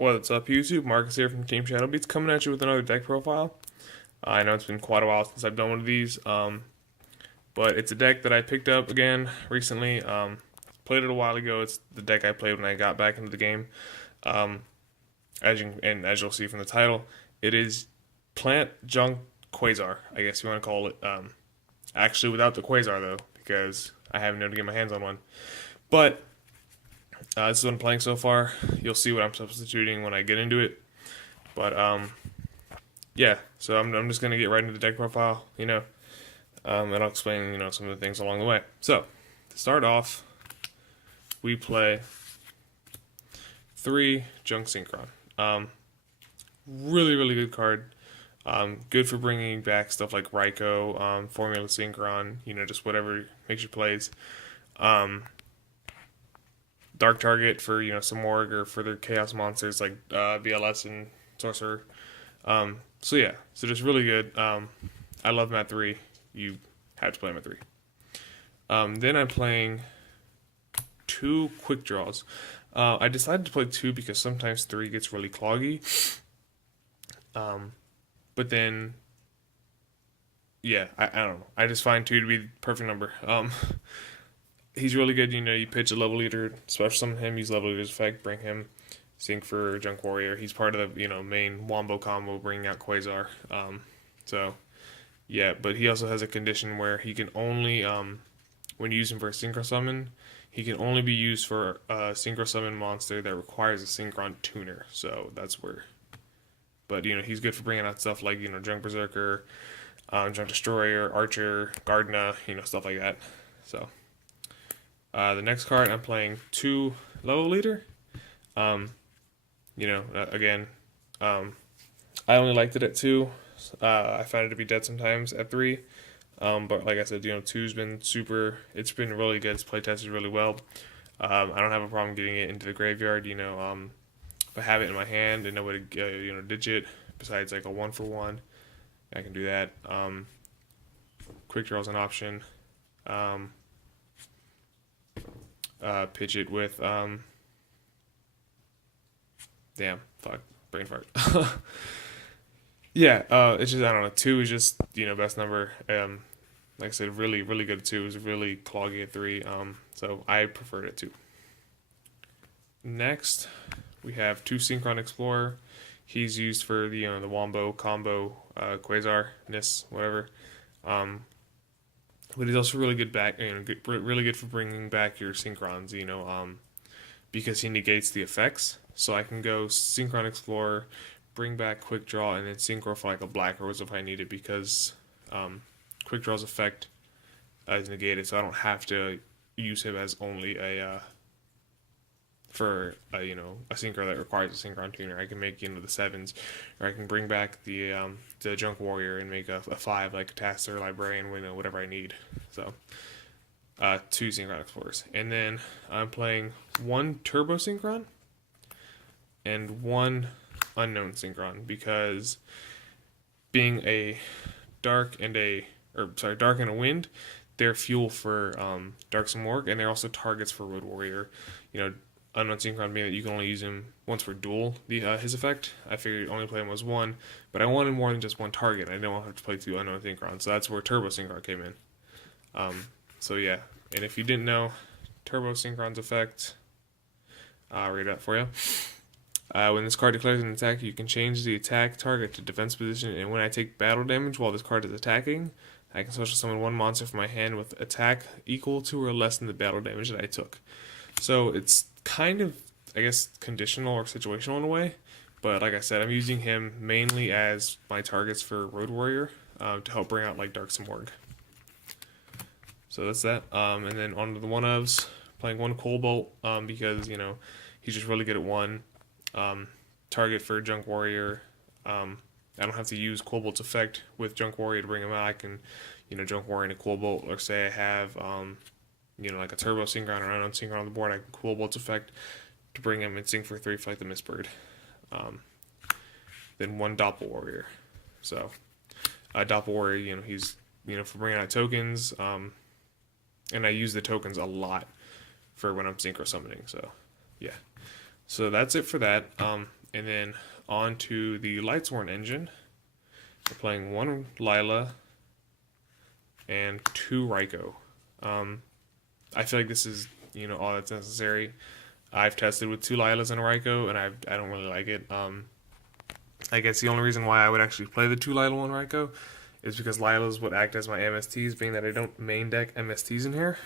What's up, YouTube? Marcus here from Team Shadowbeats coming at you with another deck profile. I know it's been quite a while since I've done one of these, but it's a deck that I picked up again recently. Played it a while ago. It's the deck I played when I got back into the game. Um, as you'll see from the title, it is Plant Junk Quasar, I guess you want to call it. Actually, without the Quasar though, because I haven't been able to get my hands on one. But this is what I'm playing so far. You'll see what I'm substituting when I get into it. But yeah. So I'm just gonna get right into the deck profile, and I'll explain some of the things along the way. So to start off, we play 3 Junk Synchron. Really good card. Good for bringing back stuff like Raikou, Formula Synchron, just whatever makes your plays. Dark target for some Morg or for their chaos monsters like BLS and Sorcerer. So just really good. I love Mat 3. You have to play Mat 3. Then I'm playing 2 Quickdraws. I decided to play 2 because sometimes 3 gets really cloggy. But then, yeah, I don't know. I just find 2 to be the perfect number. He's really good. You pitch a level leader, special summon him, use level leader's effect, bring him, sync for Junk Warrior. He's part of the main Wombo combo, bringing out Quasar. Yeah, but he also has a condition where he can only, when you use him for a Synchro Summon, he can only be used for a Synchro Summon monster that requires a Synchron Tuner. So that's where. But he's good for bringing out stuff like Junk Berserker, Junk Destroyer, Archer, Gardena, stuff like that. So. The next card, I'm playing 2 level leader. Again, I only liked it at 2. I found it to be dead sometimes at 3. But like I said, 2's been super. It's been really good. It's play tested really well. I don't have a problem getting it into the graveyard. If I have it in my hand and know what to ditch it. Besides like a 1-for-1, I can do that. Quick draw is an option. Pitch it with brain fart. Yeah, it's just I don't know. 2 is just best number. Like I said, really good at 2. It's really cloggy at 3. So I preferred it 2. Next, we have 2 Synchron Explorer. He's used for the the Wombo combo, Quasar, Nis, whatever. But he's also really good really good for bringing back your Synchrons, because he negates the effects. So I can go Synchron Explorer, bring back Quick Draw, and then Synchro for like a Black Rose if I need it, because Quick Draw's effect is negated, so I don't have to use him as only a for a synchro that requires a Synchron Tuner. I can make the 7s, or I can bring back the Junk Warrior and make a 5 like a Taster, Librarian, whatever I need. So 2 Synchron Explorers, and then I'm playing 1 Turbo Synchron and 1 Unknown Synchron, because being a dark and a wind, they're fuel for Dark Morg, and they're also targets for Road Warrior. Unknown Synchron being that you can only use him once per duel, his effect. I figured only play him as 1, but I wanted more than just 1 target. I didn't want to have to play 2 Unknown Synchron, so that's where Turbo Synchron came in. So yeah, and if you didn't know, Turbo Synchron's effect, I'll read it out for you. When this card declares an attack, you can change the attack target to defense position, and when I take battle damage while this card is attacking, I can special summon 1 monster from my hand with attack equal to or less than the battle damage that I took. So it's kind of, I guess, conditional or situational in a way, but like I said, I'm using him mainly as my targets for Road Warrior to help bring out like Dark Morg. So that's that. And then on to the 1-ofs, playing 1 Cobalt because he's just really good at 1 target for Junk Warrior. I don't have to use Cobalt's effect with Junk Warrior to bring him out. I can Junk Warrior into Cobalt, or say I have like a Turbo Synchron or Unknown Synchron on the board, I can Cobalt's effect to bring him and sync for 3 for like the Mistbird. Then 1 Doppel Warrior. So Doppel Warrior, he's for bringing out tokens, and I use the tokens a lot for when I'm synchro summoning. So yeah, So that's it for that. And then on to the Lightsworn engine. We're playing 1 Lila and 2 Raikou. I feel like this is, all that's necessary. I've tested with 2 Lilas and a Raikou, and I don't really like it. I guess the only reason why I would actually play the 2 Lila 1 Raikou is because Lilas would act as my MSTs, being that I don't main deck MSTs in here.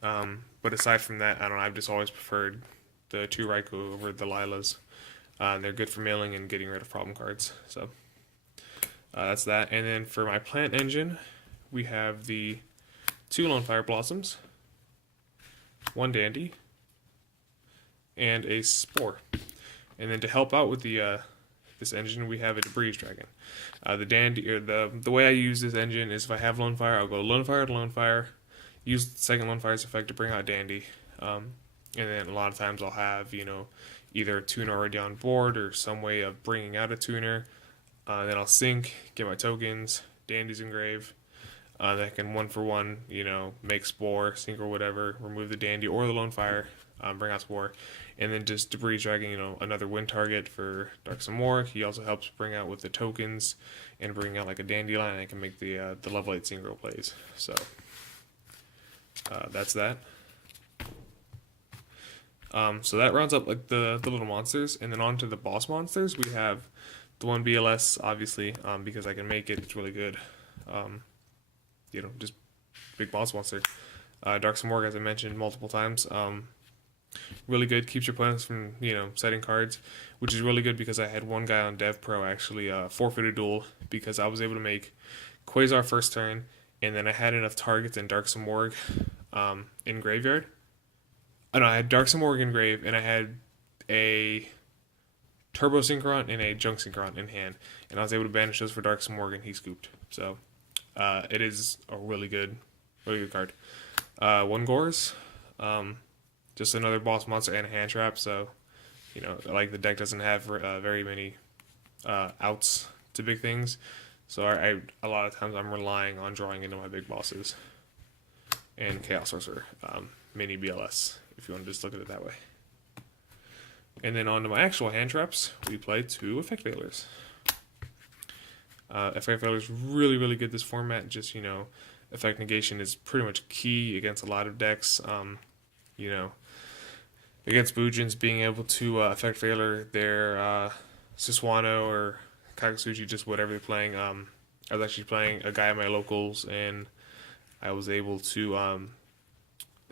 But aside from that, I don't know, I've just always preferred the 2 Raikou over the Lilas. They're good for milling and getting rid of problem cards. So that's that. And then for my plant engine, we have the 2 Lone Fire Blossoms, 1 Dandy, and a Spore. And then to help out with the this engine, we have a Debris Dragon. The Dandy, or the way I use this engine is if I have Lone Fire, I'll go Lone Fire to Lone Fire, use the second Lone Fire's effect to bring out Dandy. And then a lot of times I'll have, either a tuner already on board or some way of bringing out a tuner. Then I'll sink, get my tokens, Dandy's engrave. Then I can 1-for-1, make Spore, sink or whatever, remove the Dandy or the Lone Fire, bring out Spore. And then just Debris Dragon, another win target for Dark Samorg. He also helps bring out with the tokens and bring out like a Dandelion. I can make the level 8 synchro plays. So that's that. So that rounds up like the little monsters, and then on to the boss monsters. We have the 1 BLS, obviously, because I can make it. It's really good. Just big boss monster. Dark Samorg, as I mentioned multiple times. Really good, keeps your opponents from, setting cards, which is really good because I had one guy on Dev Pro actually forfeit a duel because I was able to make Quasar first turn, and then I had enough targets in Dark Samorg in graveyard. I had Dark Samorg in grave, and I had a Turbo Synchron and a Junk Synchron in hand, and I was able to banish those for Dark Samorg, and he scooped. So it is a really good card. 1 Gores. Just another boss monster and a hand trap, so, like the deck doesn't have very many outs to big things, so I a lot of times I'm relying on drawing into my big bosses. And Chaos Sorcerer, mini BLS, if you want to just look at it that way. And then on to my actual hand traps, we play 2 Effect Failures. Effect Failures really, really good this format, just, Effect Negation is pretty much key against a lot of decks, against Boojins, being able to Effect Failure their Siswano or Kakasuchi, just whatever they're playing. I was actually playing a guy at my locals, and I was able to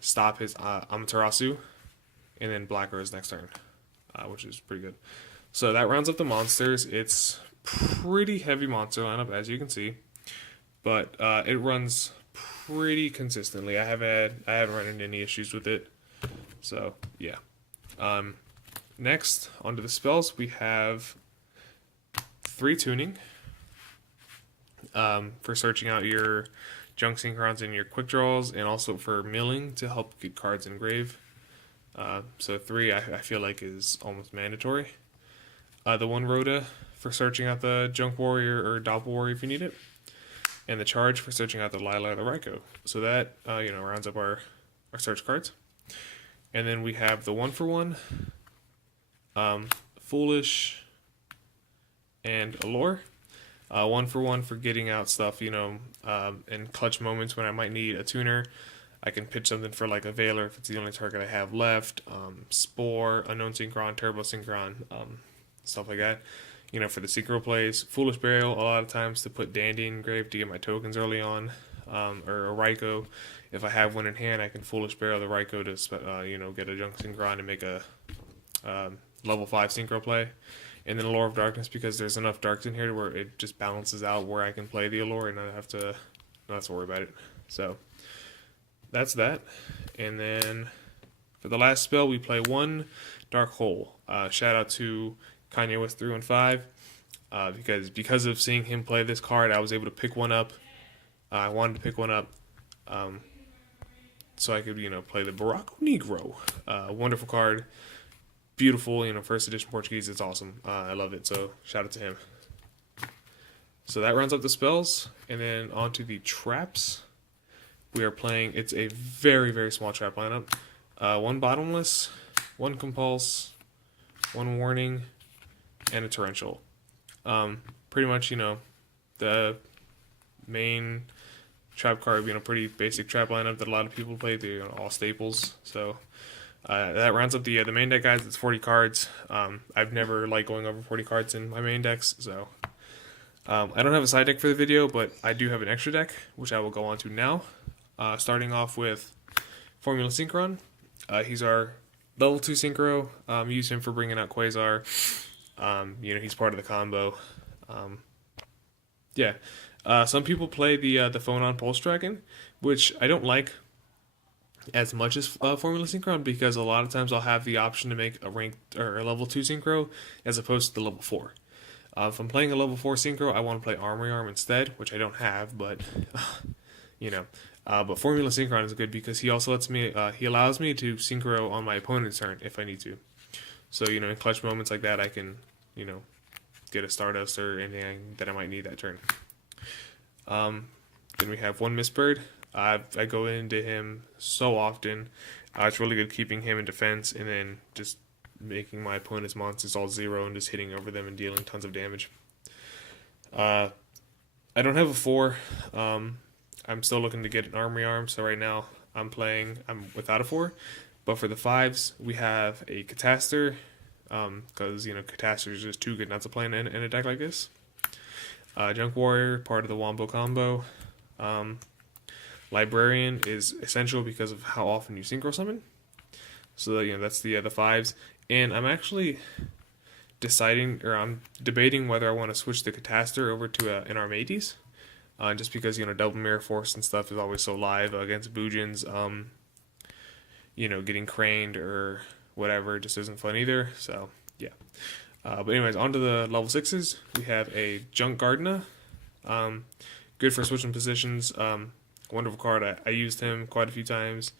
stop his Amaterasu, and then Blacker his next turn, which is pretty good. So that rounds up the monsters. It's pretty heavy monster lineup, as you can see, but it runs pretty consistently. I haven't run into any issues with it. So yeah. Next, onto the spells, we have 3 tuning for searching out your Junk Synchrons and your quick draws, and also for milling to help get cards in grave. So 3 I feel like is almost mandatory. The 1 Rhoda for searching out the Junk Warrior or Doppel Warrior if you need it, and the Charge for searching out the Lila or the Raikou. So that rounds up our search cards. And then we have the 1-for-1, Foolish, and Allure. 1-for-1 for getting out stuff, in clutch moments when I might need a tuner. I can pitch something for like a Veiler if it's the only target I have left. Spore, Unknown Synchron, Turbo Synchron, stuff like that. For the synchro plays. Foolish Burial, a lot of times to put Dandy in grave to get my tokens early on. Or a Raikou. If I have one in hand, I can Foolish Burial the Raikou to, get a Junk Synchron and make a level 5 synchro play. And then Allure of Darkness, because there's enough darks in here to where it just balances out where I can play the Allure and not have to worry about it. So that's that. And then for the last spell, we play 1 Dark Hole. Shout out to Kanye West 315, because of seeing him play this card, I was able to pick one up. I wanted to pick one up so I could, play the Barraco Negro. Wonderful card. Beautiful, first edition Portuguese. It's awesome. I love it, so shout out to him. So that rounds up the spells, and then on to the traps. We are playing, it's a very, very small trap lineup. 1 Bottomless, 1 Compulse, one warning, and a torrential. Pretty much, the main trap card, pretty basic trap lineup that a lot of people play. They're all staples. So that rounds up the main deck, guys. It's 40 cards. I've never liked going over 40 cards in my main decks, so I don't have a side deck for the video, but I do have an extra deck, which I will go on to now. Starting off with Formula Synchron. He's our level 2 synchro. Use him for bringing out Quasar. He's part of the combo. Some people play the Phone-on Pulse Dragon, which I don't like as much as Formula Synchron, because a lot of times I'll have the option to make a ranked or a level 2 synchro as opposed to the level 4. If I'm playing a level 4 synchro, I want to play Armory Arm instead, which I don't have, but but Formula Synchron is good because he also he allows me to synchro on my opponent's turn if I need to. So, in clutch moments like that, I can, get a Stardust or anything that I might need that turn. Then we have one Mistbird. I go into him so often. It's really good keeping him in defense and then just making my opponent's monsters all 0 and just hitting over them and dealing tons of damage. I don't have a 4. I'm still looking to get an Armory Arm, so right now I'm without a 4. But for the 5s, we have a Catastor, because, Catastor is just too good not to play in a deck like this. Junk Warrior, part of the Wombo combo. Librarian is essential because of how often you synchro summon. So, that's the 5s. And I'm actually I'm debating whether I want to switch the Catastor over to an Armades. Just because, double Mirror Force and stuff is always so live against Boojins. Getting craned or whatever just isn't fun either. So, yeah. But anyways, on to the level 6s. We have a Junk Gardena. Good for switching positions. Wonderful card. I used him quite a few times.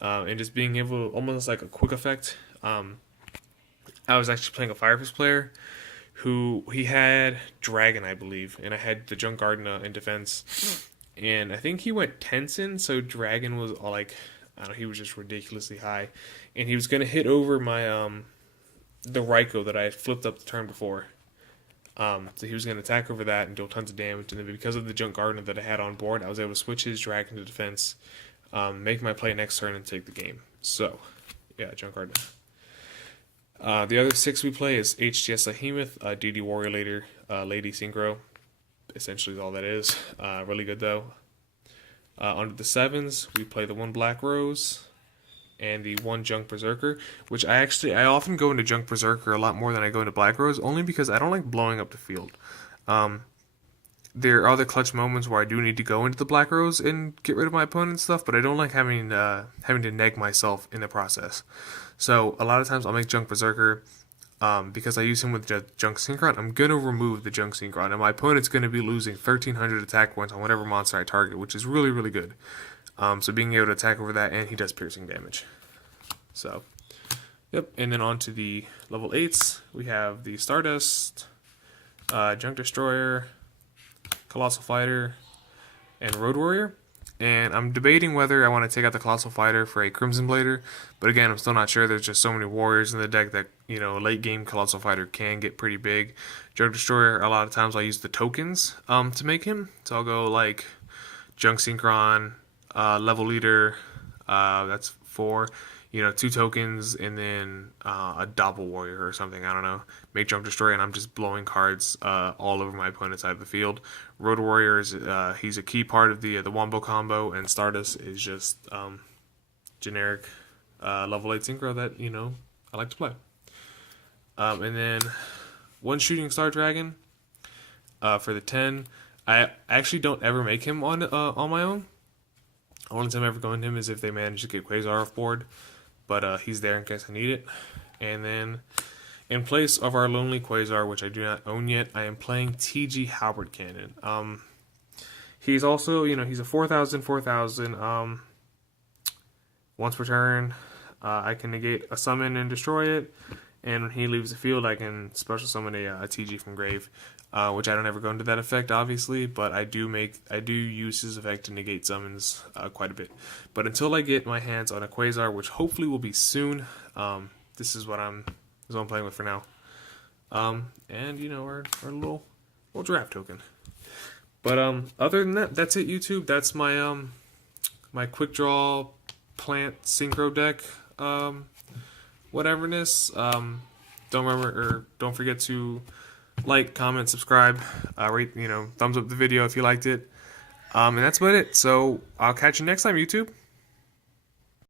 And just being able to, almost like a quick effect. I was actually playing a Fire Fist player who he had Dragon, I believe, and I had the Junk Gardena in defense. And I think he went Tensin, so Dragon was he was just ridiculously high. And he was going to hit over my the Raikou that I had flipped up the turn before. So he was going to attack over that and deal tons of damage. And then because of the Junk Gardena that I had on board, I was able to switch his Dragon to defense, make my play next turn, and take the game. So, yeah, Junk Gardena. The other 6 we play is HGS Behemoth, DD Warrior Lady Synchro. Essentially is all that is. Really good though. Under the 7s, we play the 1 Black Rose and the 1 Junk Berserker, which I often go into Junk Berserker a lot more than I go into Black Rose, only because I don't like blowing up the field. There are other clutch moments where I do need to go into the Black Rose and get rid of my opponent's stuff, but I don't like having to neg myself in the process. So a lot of times I'll make Junk Berserker, because I use him with Junk Synchron. I'm going to remove the Junk Synchron, and my opponent's going to be losing 1,300 attack points on whatever monster I target, which is really, really good. So being able to attack over that, and he does piercing damage. So, yep. And then on to the level 8s, we have the Stardust, Junk Destroyer, Colossal Fighter, and Road Warrior. And I'm debating whether I want to take out the Colossal Fighter for a Crimson Blader, but again, I'm still not sure. There's just so many warriors in the deck that, late game Colossal Fighter can get pretty big. Junk Destroyer, a lot of times I'll use the tokens to make him. So I'll go like Junk Synchron, Level Leader, that's 4, 2 tokens, and then a Doppel Warrior or something, I don't know. Make Junk Destroyer, and I'm just blowing cards all over my opponent's side of the field. Road Warrior is he's a key part of the Wombo combo, and Stardust is just generic level 8 synchro that I like to play. And then 1 Shooting Star Dragon for the 10. I actually don't ever make him on my own. The only time I ever go into him is if they manage to get Quasar off board, but he's there in case I need it. And then in place of our Lonely Quasar, which I do not own yet, I am playing TG Halberd Cannon. He's also, he's a 4,000. Once per turn, I can negate a summon and destroy it, and when he leaves the field, I can special summon a TG from grave, which I don't ever go into that effect, obviously, but I do use his effect to negate summons quite a bit. But until I get my hands on a Quasar, which hopefully will be soon, this is what I'm is what I'm playing with for now. And you know, our little draft token. But other than that, that's it, YouTube. That's my my Quickdraw plant synchro deck whateverness. Don't forget to like, comment, subscribe, rate, thumbs up the video if you liked it. And that's about it. So I'll catch you next time, YouTube.